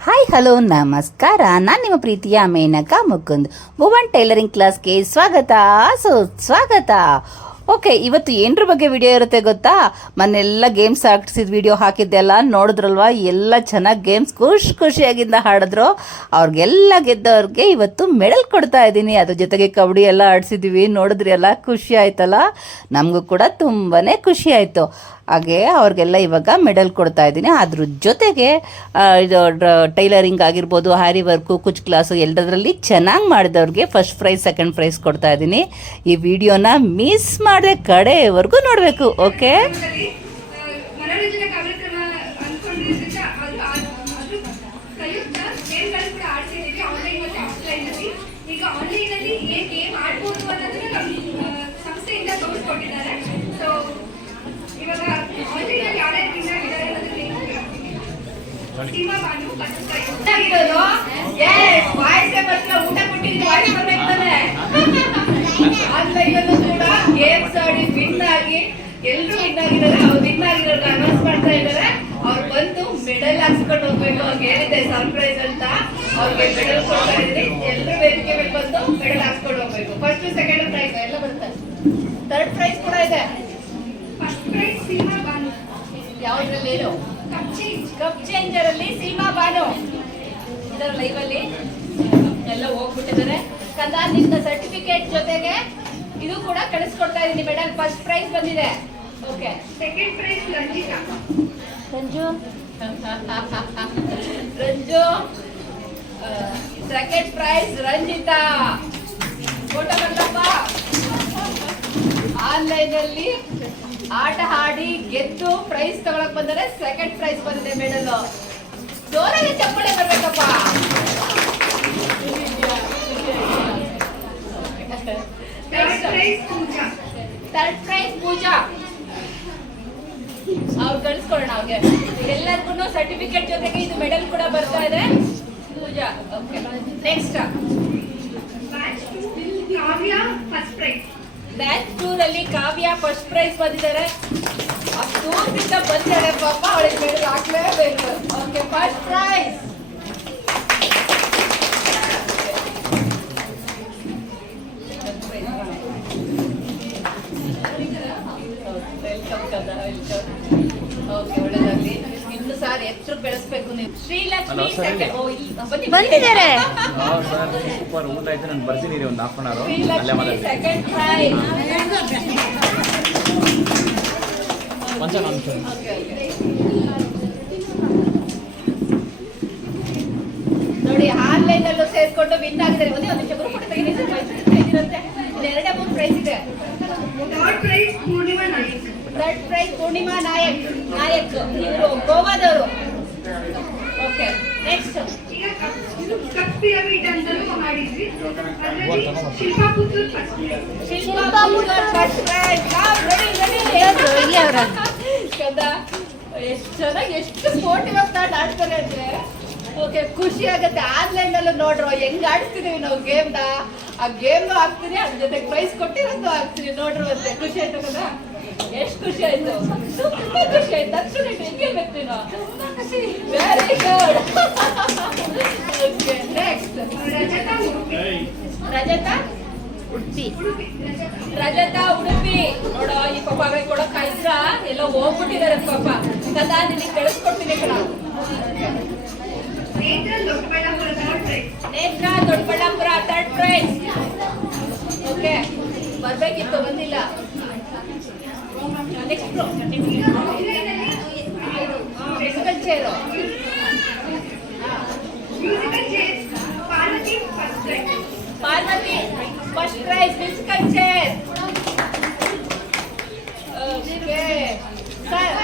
Hi hello ನಮಸ್ಕಾರ. ನಾನು ನಿಮ್ಮ ಪ್ರೀತಿಯ ಮೇನಕಾ ಮುಕುಂದ್. ಭುವನ್ ಟೈಲರಿಂಗ್ ಕ್ಲಾಸ್ಗೆ ಸ್ವಾಗತ. ಸೊ ಸ್ವಾಗತ. ಓಕೆ ಇವತ್ತು ಏನರ ಬಗ್ಗೆ ವಿಡಿಯೋ ಇರುತ್ತೆ ಗೊತ್ತಾ? ಮನೆಲ್ಲ ಗೇಮ್ಸ್ ಆಡಿಸಿದ ವಿಡಿಯೋ ಹಾಕಿದ್ದೆಲ್ಲ ನೋಡಿದ್ರಲ್ವಾ? ಎಲ್ಲ ಚೆನ್ನಾಗಿ ಗೇಮ್ಸ್ ಖುಷಿ ಖುಷಿಯಾಗಿಂದ ಹಾಡಿದ್ರು. ಅವ್ರಿಗೆಲ್ಲ ಗೆದ್ದವ್ರಿಗೆ ಇವತ್ತು ಮೆಡಲ್ ಕೊಡ್ತಾ ಇದ್ದೀನಿ. ಅದ್ರ ಜೊತೆಗೆ ಕಬಡ್ಡಿ ಎಲ್ಲ ಆಡಿಸಿದ್ವಿ. ನೋಡಿದ್ರಿ ಎಲ್ಲ ಖುಷಿ ಆಯ್ತಲ್ಲ? ನಮಗೂ ಕೂಡ ತುಂಬಾ ಖುಷಿ ಆಯಿತು. ಹಾಗೆ ಅವ್ರಿಗೆಲ್ಲ ಇವಾಗ ಮೆಡಲ್ ಕೊಡ್ತಾ ಇದ್ದೀನಿ. ಅದ್ರ ಜೊತೆಗೆ ಇದು ಟೈಲರಿಂಗ್ ಆಗಿರ್ಬೋದು, ಹ್ಯಾರಿ ವರ್ಕು, ಕುಚ್ ಕ್ಲಾಸು ಎಲ್ಲದರಲ್ಲಿ ಚೆನ್ನಾಗಿ ಮಾಡಿದವ್ರಿಗೆ ಫಸ್ಟ್ ಪ್ರೈಸ್ ಸೆಕೆಂಡ್ ಪ್ರೈಸ್ ಕೊಡ್ತಾ ಇದ್ದೀನಿ. ಈ ವಿಡಿಯೋನ ಮಿಸ್ ಮಾಡದೆ ಕಡೆವರೆಗೂ ನೋಡಬೇಕು ಓಕೆ ಆಡಿ ವಿನ್ ಆಗಿದ್ದಾರೆ ಅವ್ರು ವಿನ್ ಆಗಿರೋರ್ಗೆ ಅನೌನ್ಸ್ ಮಾಡ್ತಾ ಇದ್ದಾರೆ ಅವ್ರು ಬಂದು ಮೆಡಲ್ ಹಾಕ್ಸ್ಕೊಂಡು ಹೋಗ್ಬೇಕು ಅವ್ರಿಗೆ ಏನಿದೆ ಸರ್ಪ್ರೈಸ್ ಅಂತ ಅವ್ರಿಗೆ ಮೆಡಲ್ ಕೊಡ್ತಾ ಇದ್ದೀನಿ ಎಲ್ಲರೂ ವೇದಿಕೆ ಮೇಲೆ ಬಂದು ಮೆಡಲ್ ಹಾಕ್ಸ್ಕೊಂಡು ಹೋಗ್ಬೇಕು ಫಸ್ಟ್ ಸೆಕೆಂಡ್ ಪ್ರೈಸ್ ಎಲ್ಲ ಬರ್ತಾರೆ ಥರ್ಡ್ ಪ್ರೈಸ್ ಕೂಡ ಇದೆ. ಫಸ್ಟ್ ಪ್ರೈಸ್ ಸಿನಿಮಾ ಯಾವ್ದ್ರಲ್ಲಿ ಏನು? ಕಪ್ ಚೇಂಜ್ ಕಪ್ ಚೇಂಜರ್ ಅಲ್ಲಿ ಸೀಮಾ ಬಾನು ಇದರ ಲೈವ್ ಅಲ್ಲಿ ಎಲ್ಲ ಹೋಗ್ಬಿಟ್ಟಿದ್ದಾರೆ. ಕಂದ ಸರ್ಟಿಫಿಕೇಟ್ ಜೊತೆಗೆ ಇದು ಕೂಡ ಕಳಿಸ್ಕೊಡ್ತಾ ಇದೀನಿ ಮೇಡಮ್ ಫಸ್ಟ್ ಪ್ರೈಸ್ ಬಂದಿದೆ. Okay second prize Ranjitha. Ranju? Ranju. Second prize Ranjitha. Photo ಬಂದಪ್ಪ online ಅಲ್ಲಿ ಆಟ ಆಡಿ ಗೆದ್ದು ಪ್ರೈಸ್ ತಗೊಳಕ್ ಬಂದರೆ ಸೆಕೆಂಡ್ ಪ್ರೈಸ್ ಬಂದಿದೆ ಮೆಡಲ್. ಜೋರಾಗಿ ಚಪ್ಪಳೆ ಬರ್ಬೇಕಪ್ಪ. Third prize Pooja. ಅವ್ರು ಕಳಿಸ್ಕೊಡೋಣ ಅವ್ರಿಗೆ. ಎಲ್ಲರಿಗೂ ಸರ್ಟಿಫಿಕೇಟ್ ಜೊತೆಗೆ ಇದು ಮೆಡಲ್ ಕೂಡ ಬರ್ತಾ ಇದೆ. Pooja okay next Kavya first prize batch tour ಅಲ್ಲಿ ಕಾವ್ಯ ಫಸ್ಟ್ ಪ್ರೈಸ್ ಬಂದಿದ್ದಾರೆ. ಆ ಟೂರ್ನಿಂದ ಬಂದಿದ್ದಾರೆ ಪಾಪ, ಅವಳಿಗೆ ಮೆಡಲ್ ಹಾಕ್ಲೇಬೇಕು. ಓಕೆ ಫಸ್ಟ್ ಪ್ರೈಸ್ ಓಕೆ ಒಳ್ಳೆದಾಗ್ಲಿ ಇನ್ನು ಸಾರ್ ಎತ್ತರ ಬೆಳೆಸ್ಬೇಕು ನೀವು. Srilakshmi Hello, sir. second- ಓ, ಇಲ್ಲಿ- ಬನ್ನಿ, ಬನ್ನಿ. ಬಂದಿದ್ದಾರೆ. ಸರ್ ಸೂಪರ್ ಊಟ ಆಯ್ತು ನಾನು ಬರ್ತೀನಿ ಒಂದು ಹಾಫ್ ಅನ್ ಅವರ್ ಅಲ್ಲೇ ಶ್ರೀಲಕ್ಷ್ಮಿ ಮಾತಾಡ್ತೀನಿ. ನೋಡಿ ಆನ್ಲೈನ್ ಅಲ್ಲೂ ಸೇರ್ಕೊಂಡು ವಿನ್ ಆಗಿದ್ದಾರೆ ಒಂದೇ ಒಂದು ನಿಮಿಷ ಫೋಟೋ ತೆಗೀರಿ ಸರ್. ತೆಗೀರಂತೆ ಎರಡೇ ಮೂರು ಪ್ರೈಸ್ ಇದೆ. Third prize Purnima Nayak third prize Purnima Nayak Nayak ಇವರು ಗೋವಾದವರು ಓಕೆ ನೆಕ್ಸ್ಟ್ ಎಷ್ಟು ಚೆನ್ನಾಗಿ ಎಷ್ಟು ಸ್ಪೋರ್ಟ್ ಆಡ್ತಾರೆ ಅಂದ್ರೆ ಓಕೆ ಖುಷಿ ಆಗುತ್ತೆ. ಆನ್ಲೈನ್ ಅಲ್ಲೂ ನೋಡ್ರೋ ಹೆಂಗ್ ಆಡ್ತಿದೀವಿ ನಾವು ಗೇಮ್ನ? ಆ ಗೇಮ್ ಹಾಕ್ತೀನಿ, ಅದ್ರ ಜೊತೆ ಪ್ರೈಸ್ ಕೊಟ್ಟಿರೋದು ಹಾಕ್ತೀನಿ. ನೋಡ್ರು ಅಂತೆ ಖುಷಿ ಆಯ್ತು ಕದಾ ಎಷ್ಟು ಖುಷಿ ಆಯ್ತು? ತುಂಬಾ ಖುಷಿ ಆಯ್ತು. ತಕ್ಷಣ ಹೆಂಗೆ ಬೇಕು ಖುಷಿ very good okay next Rajata Rajata Udupi. Rajata Udupi. ನೋಡ, ಈ ಪಾಪ ಅವೇ ಕೊಡಕ್ ಇದ್ರ ಎಲ್ಲ ಹೋಗ್ಬಿಟ್ಟಿದ್ದಾರೆ ಪಾಪ. ಕದಾ ನಿನಗೆ ಕಳಿಸ್ಕೊಡ್ತೀನಿ ಕಣ. Netra Doddaballapura third prize okay ಬರ್ಬೇಕಿತ್ತು, ಬಂದಿಲ್ಲ. Next musical chair musical chair Parvathi first prize Parvathi first prize musical chair okay sir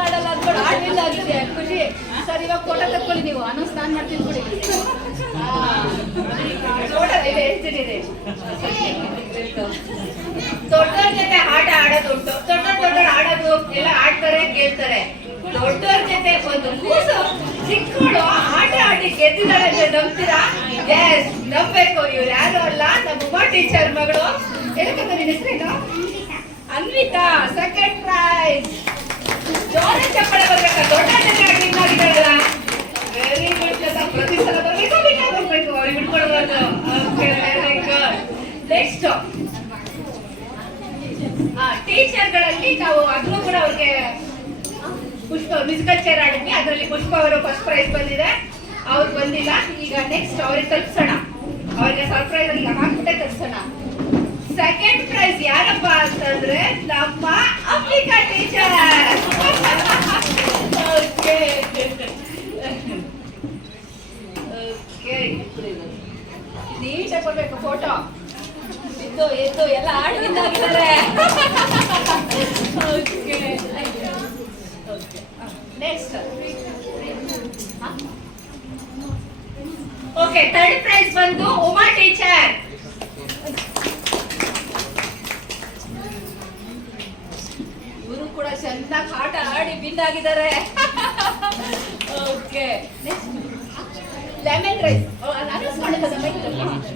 ಆಡಲ್ಲ ಅಂದ್ಕೊಂಡು ಆಡಲಿಲ್ಲ ಆಗಿದೆ ಖುಷಿ ಸರ್ ಇವಾಗ ಫೋಟೋ ತಕ್ಕೊಳ್ಳಿ ನೀವು ಅನೌನ್ಸ್ ನಾನು ಮಾಡ್ತೀನಿ ಕೊಡಿ ಫೋಟೋ ಇದೆ ಹೇಳ್ತೀನಿ ದೊಡ್ಡವ್ರ ಜೊತೆ ಆಟ ಆಡೋದುಂಟು ದೊಡ್ಡ ದೊಡ್ಡವ್ರು ಆಡೋದು, ಎಲ್ಲ ಆಡ್ತಾರೆ ಗೆಲ್ತಾರೆ ದೊಡ್ಡವ್ರ ಜೊತೆ ಒಂದು ಕೂಸು, ಚಿಕ್ಕಳು ಆಟ ಆಡಿ ಗೆದ್ದಿದ್ದಾಳೆ ಅಂತ ನಂಬ್ತೀರಾ? ಎಸ್ ನಂಬಬೇಕು. ಇವ್ರು ಯಾರು ಅಲ್ಲ. ನಮ್ಮ ಉಮಾ ಟೀಚರ್ ಮಗಳು. ಹೇಳ್ಕೊಂತ ನಿನ್ನ ಹೆಸರೇನು ಅನ್ವಿತಾ ಸೆಕೆಂಡ್ ಪ್ರೈಸ್ ಜೋರ ಚಪ್ಪಳೆ ಬರ್ಬೇಕಾ? ದೊಡ್ಡ ಚೆನ್ನಾಗಿದ್ದಾಳಲ್ಲ ವೆರಿ ಗುಡ್ ಶ್ವೇತಾ ಪ್ರತಿ ಸಲ ಬರಬೇಕು ಬರ್ಬೇಕು. ಅವ್ರಿಗೆ ಬಿಟ್ಕೊಡ್ಬಾರ್ದು. ನೆಕ್ಸ್ಟ್ ಟೀಚರ್ಗಳಲ್ಲಿ ನಾವು ಅದನ್ನು ಕೂಡ ಅವ್ರಿಗೆ ಪುಷ್ಪ ಮ್ಯೂಸಿಕಲ್ ಚೇರ್ ಆಡಿದ್ವಿ ಅದರಲ್ಲಿ ಪುಷ್ಪ ಅವರು ಫಸ್ಟ್ ಪ್ರೈಸ್ ಬಂದಿದೆ. ಅವ್ರು ಬಂದಿಲ್ಲ. ಈಗ ನೆಕ್ಸ್ಟ್ ಅವ್ರಿಗೆ ತಲುಪಿಸೋಣ. ಅವ್ರಿಗೆ ಸರ್ಪ್ರೈಸ್ ಈಗ ಹಾಕ್ಬಿಟ್ಟೆ ತಲುಪಿಸೋಣ. ಸೆಕೆಂಡ್ ಪ್ರೈಸ್ ಯಾರಪ್ಪ ಅಂತಂದ್ರೆ ನಮ್ಮ ಅಫ್ರಿಕಾ ಟೀಚರ್ ನೀಟಾಗಿ ಕೊಡ್ಬೇಕು ಫೋಟೋ ಎದ್ದು ಎದ್ದು, ಎಲ್ಲ ಆಡಿದ್ದಾಗಿದ್ದಾರೆ okay next okay third prize ಬಂದು ಉಮಾ ಟೀಚರ್ ಇವರು ಕೂಡ ಚೆನ್ನಾಗಿ ಆಟ ಆಡಿ ವಿನ್ ಆಗಿದ್ದಾರೆ. ಓಕೆ ಲೆಮನ್ ರೈಸ್ ಅನೌನ್ಸ್ ಮಾಡಲ್ಲ ಅನೌನ್ಸ್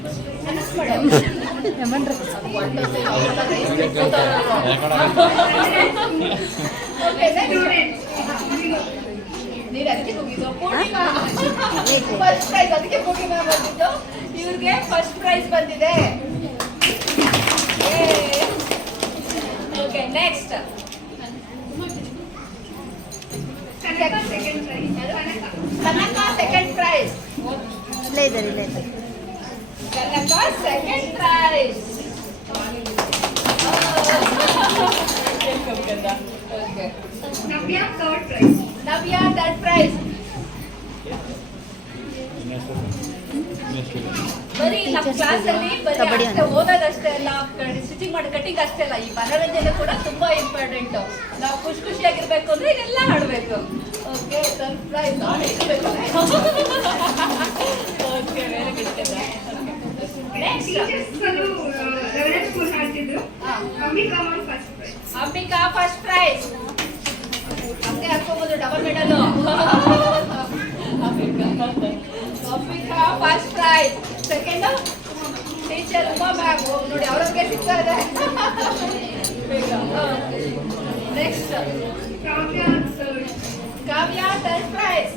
ರೈಸ್ ಓಕೆ ನೀನು ಅದಕ್ಕೆ ಹೋಗಿದ್ದು ಪೂರ್ಣಿಮಾ? ಫಸ್ಟ್ ಪ್ರೈಸ್ ಅದಕ್ಕೆ ಪೂರ್ಣಿಮಾ ಬಂದಿದ್ದು? ಇವ್ರಿಗೆ ಫಸ್ಟ್ ಪ್ರೈಸ್ ಬಂದಿದೆ. Okay next Kanaka second prize Kanaka Kanaka second prize ಇಲ್ಲೇ ಇದ್ದಾರೆ ಇಲ್ಲೇ ಇದ್ದಾರೆ. Kanaka second prize Navya third prize Navya third prize ಬರೀ ನಮ್ಮ ಕ್ಲಾಸ್ ಅಲ್ಲಿ ಬರೀ ಅಷ್ಟೇ ಓದೋದಷ್ಟೇ ಅಲ್ಲ ಸ್ಟಿಚಿಂಗ್ ಮಾಡಿ ಕಟಿಂಗ್ ಅಷ್ಟೇ ಅಲ್ಲ ಈ ಮನೋರಂಜನೆ ಕೂಡ ತುಂಬಾ ಇಂಪಾರ್ಟೆಂಟ್ ನಾವು ಖುಷಿ ಖುಷಿಯಾಗಿರ್ಬೇಕು ಅಂದ್ರೆ ಇದೆಲ್ಲ ಆಡ್ಬೇಕು okay surprise okay very good next Ambika first prize ಹಂಗೆ ಹಾಕೋಬಹುದು double medal Ambika first prize second teacher Uma ma'am ನೋಡಿ ಅವ್ರಿಗೆ ಸಿಗ್ತಾ ಇದೆ. Next Kavya third prize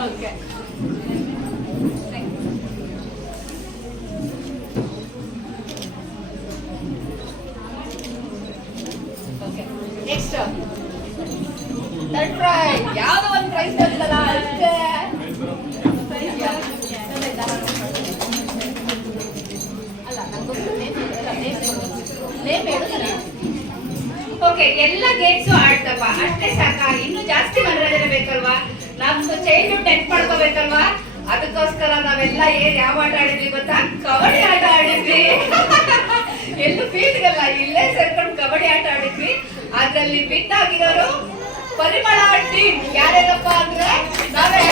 okay next third prize ಯಾವ್ದೋ ಒಂದು ಪ್ರೈಸ್ ಬಂತಲ್ಲ ಅಷ್ಟೇ ಅಲ್ಲ ನಂಗೂ ನೇಮ್ ಹೇಳು ಓಕೆ ಎಲ್ಲ ಗೇಮ್ಸು ಆಡ್ತಪ್ಪ ಅಷ್ಟೇ ಸಾಕ ಇನ್ನು ಜಾಸ್ತಿ ಮನರಂಜನೆ ಬೇಕಲ್ವಾ ನಮ್ದು ಚೈಲ್ಡ್ಹುಡ್ ನೆನ್ಪ್ ಮಾಡ್ಕೋಬೇಕಲ್ವಾ ಅದಕ್ಕೋಸ್ಕರ ನಾವೆಲ್ಲ ಏನ್ ಯಾವ ಆಟ ಆಡಿದ್ವಿ ಗೊತ್ತಾ ಕಬಡ್ಡಿ ಆಟ ಆಡಿದ್ವಿ ಎಲ್ಲೂ ಫೀಲ್ಡ್ಗಲ್ಲ ಇಲ್ಲೇ ಸೇರ್ಕೊಂಡು ಕಬಡ್ಡಿ ಆಟ ಆಡಿದ್ವಿ ಅದ್ರಲ್ಲಿ ಬಿಟ್ ಆಗಿರೋರು ಪರಿಮಳ ಟೀಮ್ ಯಾರ್ಯಾರಪ್ಪ ಅಂದ್ರೆ ನಾವೇ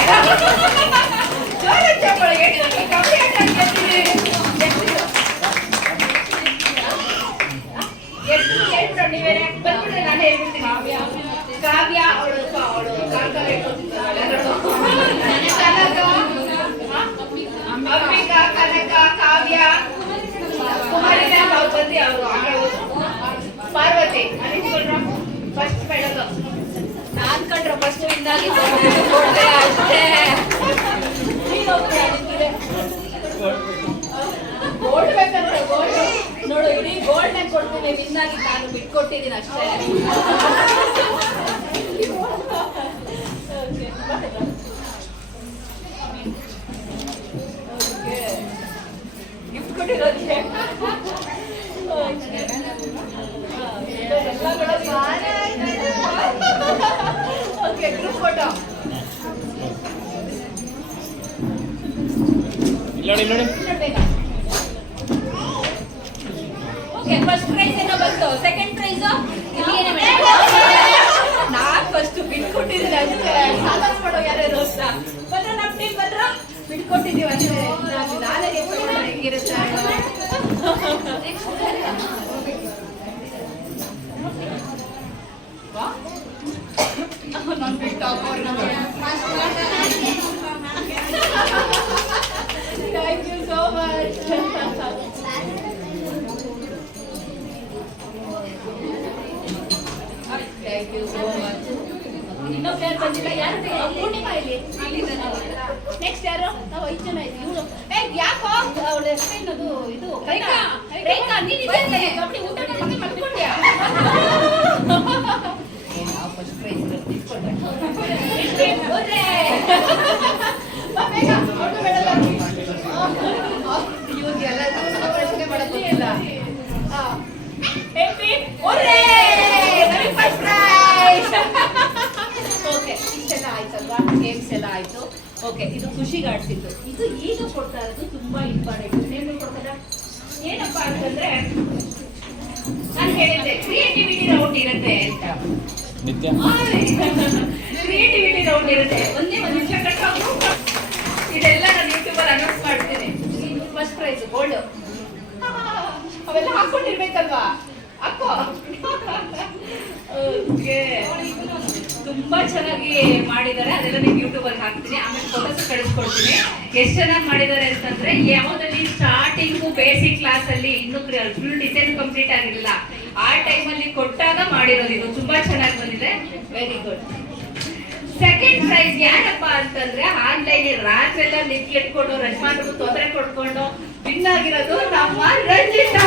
ಜೋರ ಚಪ್ಪಳ ಎಷ್ಟು ಕಬಡ್ಡಿ ಆಟ ಆಡ್ತಿದ್ವಿ ಎಷ್ಟು ಹೇಳ್ಬಿಡ ನೀವೇನೆ ಬಂದ್ಬಿಡ್ರಿ ನಾನು ಹೇಳ್ಬಿಡ್ತೀನಿ ಕಾವ್ಯ ಕಾವ್ಯ ಅವಳು ಅವಳು ಕಾಲ್ಕಾಲ ಇಟ್ಕೊತಿದ್ದಾಳೆ ಕನಕ ಅಂಬಿಕಾ ಕನಕ ಕಾವ್ಯ. ಕುಮಾರಿ ಮ್ಯಾಮ್ ಅವ್ರು ಬಂದು ಅವರು. ಪಾರ್ವತಿ ಅನಿಸ್ಕೊಂಡ್ರ ಫಸ್ಟ್ ಬೆಳಗ್ಗೆ ನಾನ್ ಕಂಡ್ರ ಫಸ್ಟ್ ಇಂದಾಗಿ ಅಷ್ಟೇ. ಗೋಲ್ಡ್ ಬೇಕಂದ್ರೆ ಗೋಲ್ಡ್ ನೋಡು ಇಡೀ ಗೋಲ್ಡ್ ಕೊಡ್ತೀನಿ ವಿನ್ ಆಗಿ ನಾನು ಬಿಟ್ಕೊಟ್ಟಿದ್ದೀನಿ ಅಷ್ಟೇ ಗಿಫ್ಟ್ ಕೊಟ್ಟಿರೋದಕ್ಕೆ ಓಕೆ ಗ್ರೂಪ್ ಫೋಟೋ ಇಲ್ಲಿ ನೋಡಿ ಇಲ್ಲಿ ನೋಡಿ ಓಕೆ ಫಸ್ಟ್ ಪ್ರೈಸ್ ಏನೋ ಬಂತು ಸೆಕೆಂಡ್ ಪ್ರೈಸ್ ನಾನ್ ಫಸ್ಟ್ ಬಿಟ್ಕೊಟ್ಟಿದ್ದೀನಿ ಅಷ್ಟೇ ಸಾಧನೆ ಮಾಡೋ ಯಾರ್ಯಾರು ಅಂತ. ನಾನು ನಾನೇ ಹೇಳ್ಕೊಂಡ್ರೆ ಹೆಂಗಿರುತ್ತೆ ನನ್ ಬಿಟ್ಟು ಥ್ಯಾಂಕ್ ಯು ಸೋ ಮಚ್ ಅಷ್ಟೇ ಥ್ಯಾಂಕ್ ಯು ಸೋ ಮಚ್ ಇನ್ನೊಬ್ರು ಯಾರು ಬಂದಿಲ್ಲ ಯಾರು ಪೂರ್ಣಿಮಾ ಇಲ್ಲಿ ನೆಕ್ಸ್ಟ್ ಯಾರು ನಾವು ಐದು ಜನ ಇದ್ವಿ ಇವಳು ಏ ಯಾಕೋ ಅವಳ ಹೆಸರೇನದು ಇದು ರೇಖಾ ರೇಖಾ ನೀನು ಇದೆ ಅಂತೆ. ಕಬಡ್ಡಿ ಊಟ ಮಾಡಿ ಮಲ್ಕೊಂಡ್ಯಾ ಫಸ್ಟ್ ಪ್ರೈಸ್ ಇವ್ರಿಗೆಲ್ಲ celebration ಮಾಡಕ್ ಗೊತ್ತಿಲ್ಲ. ಆ. Happy hooray! ನಮಗೆ first prize! Okay, ಇಷ್ಟೆಲ್ಲ ಆಯ್ತಲ್ವಾ ಗೇಮ್ಸ್ ಎಲ್ಲ ಆಯ್ತು. ಓಕೆ ಇದು ಖುಷಿಗೆ ಇದು ಈಗ ಕೊಡ್ತಾ ಇರೋದು ತುಂಬಾ ಇಂಪಾರ್ಟೆಂಟ್ ಕೊಡ್ತಾರ? ಏನಪ್ಪಾ ಅಂತಂದ್ರೆ ನಾನು ಹೇಳಿದ್ದೆ ಕ್ರಿಯೇಟಿವಿಟಿ ರೌಂಡ್ ಇರುತ್ತೆ ಅಂತ. ನಿತ್ಯ. ಕ್ರಿಯೇಟಿವಿಟಿ ರೌಂಡ್ ಇರುತ್ತೆ. ಒಂದೇ ಒಂದು ನಿಮಿಷ ಕಟ್ಟಾದ್ರು ಇದೆಲ್ಲ ನಾನು ಯೂಟ್ಯೂಬರ್ ಅನೌನ್ಸ್ ಮಾಡ್ತೀನಿ. ಫಸ್ಟ್ ಪ್ರೈಸ್ ಗೋಲ್ಡ್ ಅವೆಲ್ಲ ಹಾಕೊಂಡಿರ್ಬೇಕಲ್ವಾ ಹಾಕೋ. ಓಕೆ. ತುಂಬಾ ಚೆನ್ನಾಗಿ ಮಾಡಿದ್ದಾರೆ. ಅದೆಲ್ಲ ನೀವು ಅಲ್ಲಿ ಹಾಕ್ತೀನಿ. ಆಮೇಲೆ ಫೋಟೋಸ್ ಕಳಿಸ್ಕೊಡ್ತೀನಿ. ಎಷ್ಟು ಚೆನ್ನಾಗಿ ಮಾಡಿದ್ದಾರೆ ಅಂತಂದ್ರೆ ಯಾವ್ದಲ್ಲಿ ಸ್ಟಾರ್ಟಿಂಗ್ ಬೇಸಿಕ್ ಕ್ಲಾಸ್ ಅಲ್ಲಿ ಇನ್ನು ಫುಲ್ ಡಿಸೈನ್ ಕಂಪ್ಲೀಟ್ ಆಗಿರಲಿಲ್ಲ. ಆ ಟೈಮಲ್ಲಿ ಕೊಟ್ಟಾಗ ಮಾಡಿರೋದು ಇದು. ತುಂಬಾ ಚೆನ್ನಾಗಿ ಬಂದಿದೆ. ವೆರಿ ಗುಡ್ ಸೆಕೆಂಡ್ ಪ್ರೈಸ್ ಯಾರಪ್ಪ ಅಂತಂದ್ರೆ ಆನ್ಲೈನ್ ರಾತ್ರೆಲ್ಲ ನಿಂತ್ಕೊಂಡು ರಜಮಾನ್ರಿಗೂ ತೊಂದರೆ ಕೊಡ್ಕೊಂಡು ವಿನ್ ಆಗಿರೋದು ನಮ್ಮ ರಂಜಿತಾ.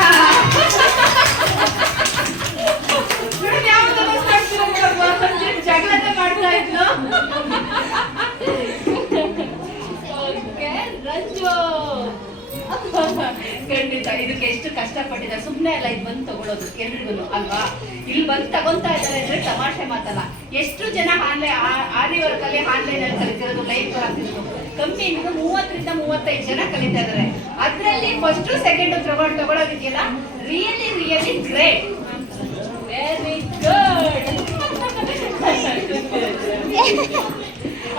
ಬಂದು ಎಲ್ರಿಗೂ ಅಲ್ವಾ? ಇಲ್ಲಿ ಬಂದು ತಗೊಂತಾ ಇದ್ದಾರೆ ಅಂದ್ರೆ ತಮಾಷೆ ಮಾತಲ್ಲ. ಎಷ್ಟು ಜನ ಆನ್ಲೈನ್ ಆರಿ ವರ್ಕ್ ಅಲ್ಲಿ ಆನ್ಲೈನ್ ಅಲ್ಲಿ ಕಲಿತಿರೋದು ಲೈಫ್ ಕ್ಲಾಸಿರೋದು ಕಮ್ಮಿ ಇನ್ನು ಮೂವತ್ತರಿಂದ ಮೂವತ್ತೈದು ಜನ ಕಲಿತಾ ಇದ್ದಾರೆ. ಅದ್ರಲ್ಲಿ ಫಸ್ಟ್ ಸೆಕೆಂಡ್ ತಗೊಂಡು ತಗೊಳೋದಿದೆಯಲ್ಲ? Really really great very good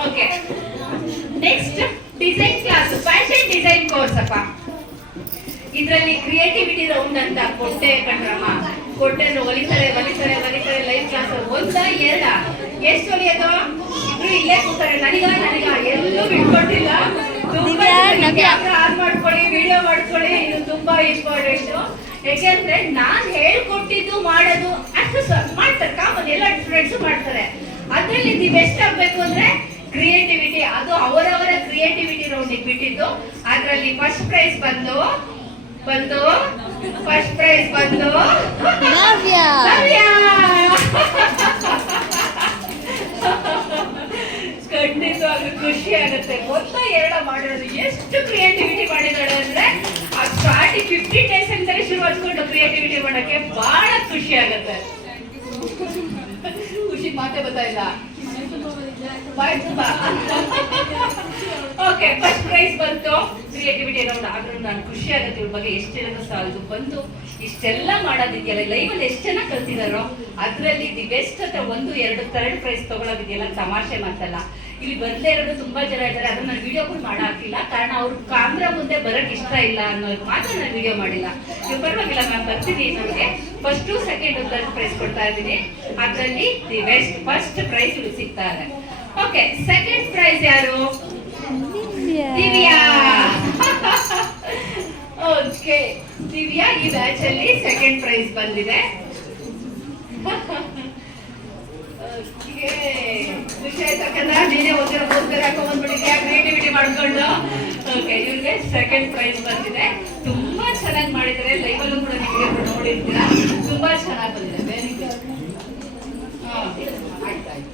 okay next design class fashion design course ಅಪ್ಪ. ಇದರಲ್ಲಿ ಕ್ರಿಯೇಟಿವಿಟಿ ರೌಂಡ್ ಅಂತ ಕೊಟ್ಟೆ ಕಣ್ರಮ್ಮ. ಕೊಟ್ಟೆ ಒಲಿತಾರೆ ಒಲಿತಾರೆ ಒಲಿತಾರೆ ಲೈವ್ ಕ್ಲಾಸ್ ಒಂದ ಎರಡ. ಎಷ್ಟು ಒಲಿಯೋದು ಇಬ್ರು ಇಲ್ಲೇ ಕೂತಾರೆ. ನನಗ ನನಗ ಎಲ್ಲೂ ಬಿಟ್ಕೊಟ್ಟಿಲ್ಲ. ಕ್ಯಾಮ್ರಾ ಆನ್ ಮಾಡ್ಕೊಳ್ಳಿ ವಿಡಿಯೋ ಮಾಡ್ಕೊಳ್ಳಿ. ಇದು ತುಂಬಾ ಇಂಪಾರ್ಟೆಂಟ್ ಯಾಕೆಂದ್ರೆ ನಾನ್ ಹೇಳ್ಕೊಟ್ಟಿದ್ದು ಮಾಡೋದು ಅಷ್ಟು ಮಾಡ್ತಾರೆ. ಕಾಮನ್ ಎಲ್ಲ ಫ್ರೆಂಡ್ಸ್ ಮಾಡ್ತಾರೆ. ಅದ್ರಲ್ಲಿ ದಿ ಬೆಸ್ಟ್ ಆಗ್ಬೇಕು ಅಂದ್ರೆ ಕ್ರಿಯೇಟಿವಿಟಿ ಅದು ಅವರವರ ಕ್ರಿಯೇಟಿವಿಟಿ ರೌಂಡಿಗೆ ಬಿಟ್ಟಿದ್ದು. ಅದ್ರಲ್ಲಿ ಫಸ್ಟ್ ಪ್ರೈಸ್ ಬಂದು ಬಂದು ಫಸ್ಟ್ ಪ್ರೈಸ್ ಬಂತು ನವ್ಯ ನವ್ಯ. ಖಂಡಿತವಾಗ್ಲೂ ಖುಷಿ ಆಗುತ್ತೆ. ಮೊತ್ತ ಎರಡ ಮಾಡಿರೋದು ಎಷ್ಟು ಕ್ರಿಯೇಟಿವಿಟಿ ಮಾಡಿದಾಳೆ ಅಂದ್ರೆ ಆ ಸ್ಟಾರ್ಟಿಂಗ್ ಫಿಫ್ಟಿ ಡೇಸ್ ಅಂತಾನೆ ಶುರು ಹಚ್ಕೊಂಡು ಕ್ರಿಯೇಟಿವಿಟಿ ಮಾಡಕ್ಕೆ ಬಹಳ ಖುಷಿ ಆಗುತ್ತೆ. ಖುಷಿ ಮಾತೇ ಬರ್ತಾ ಇಲ್ಲ. ಬಾಯ್ ತುಂಬಾ. ಓಕೆ ಫಸ್ಟ್ ಪ್ರೈಸ್ ಬಂತು. ಕ್ರಿಯೇಟಿವಿಟಿ ರೌಂಡ್ ಆದ್ರೂ ನಾನು ಖುಷಿ ಆಗುತ್ತೆ. ಇವ್ರ ಬಗ್ಗೆ ಎಷ್ಟು ಜನ ಸಾಲದು ಬಂದು ಇಷ್ಟೆಲ್ಲ ಮಾಡೋದಿದೆಯಲ್ಲ ಲೈವ್ ಅಲ್ಲಿ ಎಷ್ಟು ಜನ ಕಲ್ತಿದಾರೋ, ಅದರಲ್ಲಿ ದಿ ಬೆಸ್ಟ್ ಅಂತ ಒಂದು, ಎರಡು ಥರ್ಡ್ ಪ್ರೈಸ್ ತಗೊಳೋದಿದೆಯಲ್ಲ ತಮಾಷೆ ಮಾತಲ್ಲ. ಇಲ್ಲಿ ಬರ್ದೇ ಇರೋದು ತುಂಬಾ ಜನ ಇದ್ದಾರೆ. ಅದನ್ನ ನಾನು ವಿಡಿಯೋ ಕೂಡ ಮಾಡಾಕಿಲ್ಲ. ಕಾರಣ ಅವ್ರು ಕಾಮ್ರಾ ಮುಂದೆ ಬರಕ್ ಇಷ್ಟ ಇಲ್ಲ ಅನ್ನೋದು ಮಾತ್ರ ನಾನು ವಿಡಿಯೋ ಮಾಡಿಲ್ಲ. ನೀವು ಪರವಾಗಿಲ್ಲ, ನಾನು ಬರ್ತೀನಿ ನನಗೆ ಫಸ್ಟ್ ಸೆಕೆಂಡ್ ಥರ್ಡ್ ಪ್ರೈಸ್ ಕೊಡ್ತಾ ಇದ್ದೀನಿ. ಅದರಲ್ಲಿ ದಿ ಬೆಸ್ಟ್ ಫಸ್ಟ್ ಪ್ರೈಸ್ ಇವ್ರು ಸಿಗ್ತಾರೆ. ಓಕೆ ಸೆಕೆಂಡ್ ಪ್ರೈಸ್ ಯಾರು? ದಿವ್ಯಾ. ಓಕೆ. ದಿವ್ಯಾ, ಈ ಬ್ಯಾಚ್ ಅಲ್ಲಿ ಸೆಕೆಂಡ್ ಪ್ರೈಸ್ ಬಂದಿದೆ. ಆಯ್ತಾ ಕನ್ನಡ ನೀನೇ ಓದಿರೋ ಓದ್ತಾರೆ ಕ್ರಿಯೇಟಿವಿಟಿ ಮಾಡ್ಕೊಂಡು. ಓಕೆ ಸೆಕೆಂಡ್ ಪ್ರೈಸ್ ಬಂದಿದೆ. ತುಂಬಾ ಚೆನ್ನಾಗಿ ಮಾಡಿದ್ದಾರೆ. ಲೈವ್ ಅಲ್ಲೂ ಕೂಡ ನಿಮಗೆ ನೋಡಿರ್ತೀರಾ. ತುಂಬಾ ಚೆನ್ನಾಗಿ ಬಂದಿದೆ ವೆರಿ ಗುಡ್ ಆಯ್ತಾಯ್ತು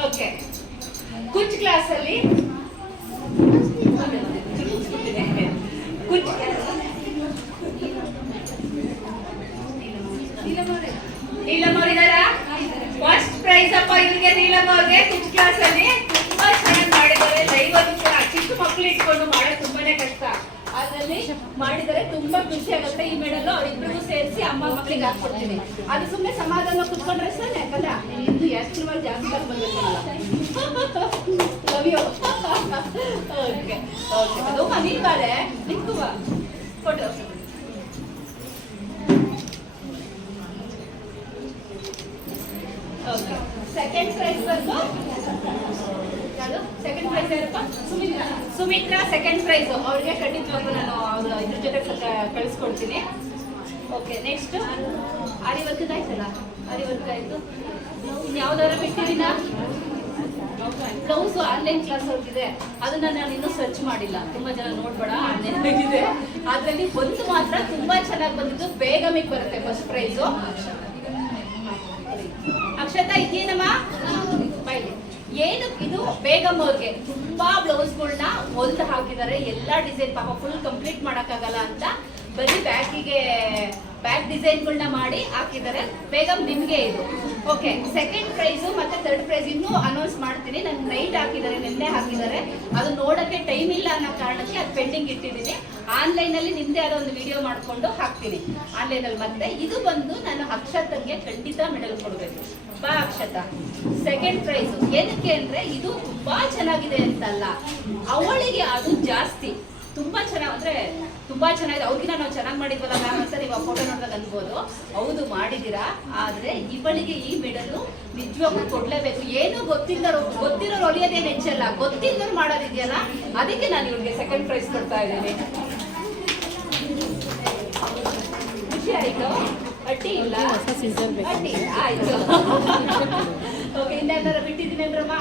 ಓಕೆ ಕುಚ್ ಕ್ಲಾಸ್ ಅಲ್ಲಿ ಕುಚ್ ನೀಲಮ್ ಅವರಿದಾರ ಫಸ್ಟ್ ಪ್ರೈಸ್ ಅಪ್ಪ ಇವ್ರಿಗೆ ನೀಲಮ್ ಅವ್ರಿಗೆ ಕುಚ್ ಕ್ಲಾಸ್ ಅಲ್ಲಿ ತುಂಬಾ ಚೆನ್ನಾಗಿ ಮಾಡಿದ್ದಾರೆ ಲೈವ್ ಅಲ್ಲೂ ಕೂಡ ಚಿಕ್ಕ ಮಕ್ಳು ಇಟ್ಕೊಂಡು ಮಾಡೋದು ತುಂಬಾನೇ ಕಷ್ಟ ಅದ್ರಲ್ಲಿ ಮಾಡಿದರೆ ತುಂಬಾ ಖುಷಿ ಆಗುತ್ತೆ ಈ ಮೆಡಲ್ ಅವ್ರಿಬ್ರಿಗೂ ಸೇರಿಸಿ ಅಮ್ಮ ಮಕ್ಕಳಿಗೆ ಹಾಕ್ಕೊಡ್ತೀನಿ ಅದು ಸುಮ್ಮನೆ ಸಮಾಧಾನ ಕುತ್ಕೊಂಡ್ರೆ ಸರ್ ಯಾಕಂದ್ರೆ ಇಂದು ಎಷ್ಟು ಮಂದಿ ಜಾಸ್ತಿ ಬಂದಿಲ್ಲ ಲವ್ ಯು ಓಕೆ ಓಕೆ ಅದು ನೀನ್ ಬಾರೆ ಬಾ ಫೋಟೋ ಓಕೆ ಸೆಕೆಂಡ್ ಪ್ರೈಸ್ ಬಂದು ಯಾವುದು second prize Sumitra Sumitra second prize ಅವ್ರಿಗೆ ಖಂಡಿತವಾಗ್ಲೂ ನಾನು ಅವ್ರ ಇದ್ರ ಜೊತೆ ಕಳಿಸ್ಕೊಡ್ತೀನಿ. ಓಕೆ ನೆಕ್ಸ್ಟ್ ಆರಿ ವರ್ಕ್ ಆಯ್ತಲ್ಲ ಆರಿ ವರ್ಕ್ ಆಯ್ತು ಇನ್ನು ಯಾವ್ದಾರ ಬಿಟ್ಟಿದ್ದೀನ ಬ್ಲೌಸ್ ಆನ್ಲೈನ್ ಕ್ಲಾಸ್ ಹೋಗಿದೆ. ಅದನ್ನ ನಾನು ಇನ್ನೂ ಸರ್ಚ್ ಮಾಡಿಲ್ಲ. ತುಂಬಾ ಜನ ನೋಡ್ಬೇಡ ಆನ್ಲೈನ್ ಇದೆ ಅದರಲ್ಲಿ ಒಂದು ಮಾತ್ರ ತುಂಬಾ ಚೆನ್ನಾಗಿ ಬಂದಿದ್ದು, ಬೇಗಮಿಗೆ ಬರುತ್ತೆ ಫಸ್ಟ್ ಪ್ರೈಸು ಅಕ್ಷತಾ, ಇದೇನಮ್ಮ? ಏನು ಇದು? ಬೇಗಮ್ ಅವ್ರಿಗೆ ತುಂಬಾ ಬ್ಲೌಸ್ಗಳನ್ನ ಹೊಲ್ದು ಹಾಕಿದ್ದಾರೆ. ಎಲ್ಲಾ ಡಿಸೈನ್ ಪಾಪ ಫುಲ್ ಕಂಪ್ಲೀಟ್ ಮಾಡಕ್ಕಾಗಲ್ಲ ಅಂತ. ಬರೀ ಬ್ಯಾಕಿಗೆ ಬ್ಯಾಕ್ ಡಿಸೈನ್ಗಳನ್ನ ಮಾಡಿ ಹಾಕಿದ್ದಾರೆ. ಬೇಗಮ್ ನಿಮಗೆ ಇದು. ಓಕೆ ಸೆಕೆಂಡ್ ಪ್ರೈಸ್ ಮತ್ತೆ ಥರ್ಡ್ ಪ್ರೈಸ್ ಇನ್ನೂ ಅನೌನ್ಸ್ ಮಾಡ್ತೀನಿ. ನಾನು ನೈಟ್ ಹಾಕಿದ್ದಾರೆ, ನಿನ್ನೆ ಹಾಕಿದ್ದಾರೆ. ಅದು ನೋಡಕ್ಕೆ ಟೈಮ್ ಇಲ್ಲ ಅನ್ನೋ ಕಾರಣಕ್ಕೆ ಅದು ಪೆಂಡಿಂಗ್ ಇಟ್ಟಿದ್ದೀನಿ. ಆನ್ಲೈನ್ ಅಲ್ಲಿ ನಿಮ್ದೇ ಆದ ಒಂದು ವಿಡಿಯೋ ಮಾಡಿಕೊಂಡು ಹಾಕ್ತೀನಿ. ಆನ್ಲೈನಲ್ಲಿ ಮತ್ತೆ ಇದು ಬಂದು ನಾನು ಅಕ್ಷತಂಗೆ ಖಂಡಿತ ಮೆಡಲ್ ಕೊಡಬೇಕು. ಬಾ ಅಕ್ಷತ. ಸೆಕೆಂಡ್ ಪ್ರೈಸ್ ಏನಕ್ಕೆ ಅಂದ್ರೆ ಇದು ತುಂಬಾ ಚೆನ್ನಾಗಿದೆ ಅಂತಲ್ಲ. ಅವಳಿಗೆ ಅದು ಜಾಸ್ತಿ. ತುಂಬಾ ಚೆನ್ನಾಗಿ ತುಂಬಾ ಚೆನ್ನಾಗಿದೆ. ಅವ್ರಿಗಿನ ನಾವು ಚೆನ್ನಾಗಿ ಮಾಡಿದ್ವಲ್ಲ ಮ್ಯಾಮ್ ಅಂತ ನೀವು ಆ ಫೋಟೋ ನೋಡಿದಾಗ ಅನ್ಬೋದು. ಹೌದು ಮಾಡಿದ್ದೀರಾ? ಆದ್ರೆ ಇವಳಿಗೆ ಈ ಮೆಡಲ್ ನಿಜವಾಗ್ಲೂ ಕೊಡ್ಲೇಬೇಕು. ಏನು ಗೊತ್ತಿಲ್ಲರೋ ಗೊತ್ತಿರೋರು ಒಲಿಯೋದೇನು ಹೆಚ್ಚಲ್ಲ ಗೊತ್ತಿಲ್ಲದವ್ರು ಮಾಡೋದಿದೆಯಲ್ಲ? ಅದಕ್ಕೆ ನಾನು ಇವಳಿಗೆ ಸೆಕೆಂಡ್ ಪ್ರೈಸ್ ಕೊಡ್ತಾ ಇದ್ದೀನಿ. ಖುಷಿ ಆಯ್ತು? ಅಟ್ಟಿ ಇಲ್ಲ. ಅಟ್ಟಿ ಆಯ್ತು. ಓಕೆ ಇನ್ನೇನಾರ ಬಿಟ್ಟಿದ್ದೀನಿ ಅಂದ್ರಮ್ಮ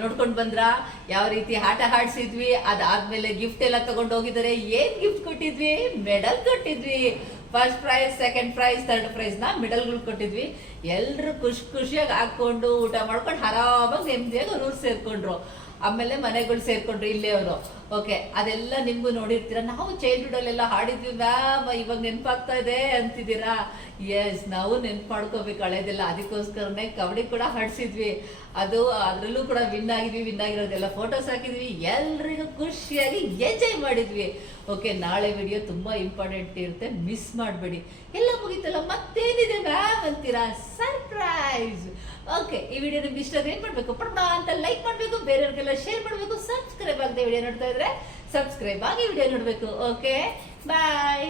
ನೋಡ್ಕೊಂಡ್ ಬಂದ್ರ? ಯಾವ ರೀತಿ ಆಟ ಆಡ್ಸಿದ್ವಿ? ಅದಾದ್ಮೇಲೆ ಗಿಫ್ಟ್ ಎಲ್ಲ ತಗೊಂಡು ಹೋಗಿದ್ದಾರೆ. ಏನ್ ಗಿಫ್ಟ್ ಕೊಟ್ಟಿದ್ವಿ? ಮೆಡಲ್ ಕೊಟ್ಟಿದ್ವಿ. First prize second prize third ಪ್ರೈಸ್ನ ಮೆಡಲ್ಗಳು ಕೊಟ್ಟಿದ್ವಿ. ಎಲ್ರು ಖುಷಿ ಖುಷಿಯಾಗಿ ಹಾಕೊಂಡು ಊಟ ಮಾಡ್ಕೊಂಡು ಆರಾಮಾಗಿ ನೆಮ್ಮದಿಯಾಗಿ ಅವ್ರ ಊರ್ ಸೇರ್ಕೊಂಡ್ರು. ಆಮೇಲೆ ಮನೆಗಳು ಸೇರ್ಕೊಂಡ್ರು ಇಲ್ಲೇ ಅವರು. ಓಕೆ ಅದೆಲ್ಲ ನಿಮ್ಗೂ ನೋಡಿರ್ತೀರ? ನಾವು ಚೈಲ್ಡ್ಹುಡ್ ಅಲ್ಲೆಲ್ಲ ಹಾಡಿದ್ವಿ, ಮ್ಯಾಮ್, ಇವಾಗ ನೆನಪಾಗ್ತಾ ಇದೆ ಅಂತಿದ್ದೀರಾ? ಎಸ್ ನಾವು ನೆನ್ಪು ಮಾಡ್ಕೋಬೇಕು, ಹಳೇದೆಲ್ಲ. ಅದಕ್ಕೋಸ್ಕರನೇ ಕಬಡ್ಡಿ ಕೂಡ ಹಾಡಿಸಿದ್ವಿ. ಅದು ಅದರಲ್ಲೂ ಕೂಡ ವಿನ್ ಆಗಿದ್ವಿ ವಿನ್ ಆಗಿರೋದೆಲ್ಲ ಫೋಟೋಸ್ ಹಾಕಿದ್ವಿ. ಎಲ್ರಿಗೂ ಖುಷಿಯಾಗಿ ಎಂಜಾಯ್ ಮಾಡಿದ್ವಿ. ಓಕೆ ನಾಳೆ ವಿಡಿಯೋ ತುಂಬಾ ಇಂಪಾರ್ಟೆಂಟ್ ಇರುತ್ತೆ. ಮಿಸ್ ಮಾಡಬೇಡಿ. ಎಲ್ಲ ಮುಗೀತಲ್ಲ, ಮತ್ತೇನಿದೆ ಮ್ಯಾಮ್ ಅಂತೀರಾ? ಸರ್ಪ್ರೈಸ್ ಓಕೆ ಈ ವಿಡಿಯೋ ನಿಮ್ಗೆ ಇಷ್ಟ ಆದ್ರೆ ಏನ್ ಮಾಡ್ಬೇಕು ಅಂತ ಲೈಕ್ ಮಾಡಬೇಕು, ಬೇರೆಯವ್ರಿಗೆಲ್ಲ ಶೇರ್ ಮಾಡಬೇಕು ಸಬ್ಸ್ಕ್ರೈಬ್ ಆಗದೆ ವಿಡಿಯೋ ನೋಡ್ತಾ ಇದ್ರೆ ಸಬ್ಸ್ಕ್ರೈಬ್ ಆಗಿ ವಿಡಿಯೋ ನೋಡ್ಬೇಕು. Okay bye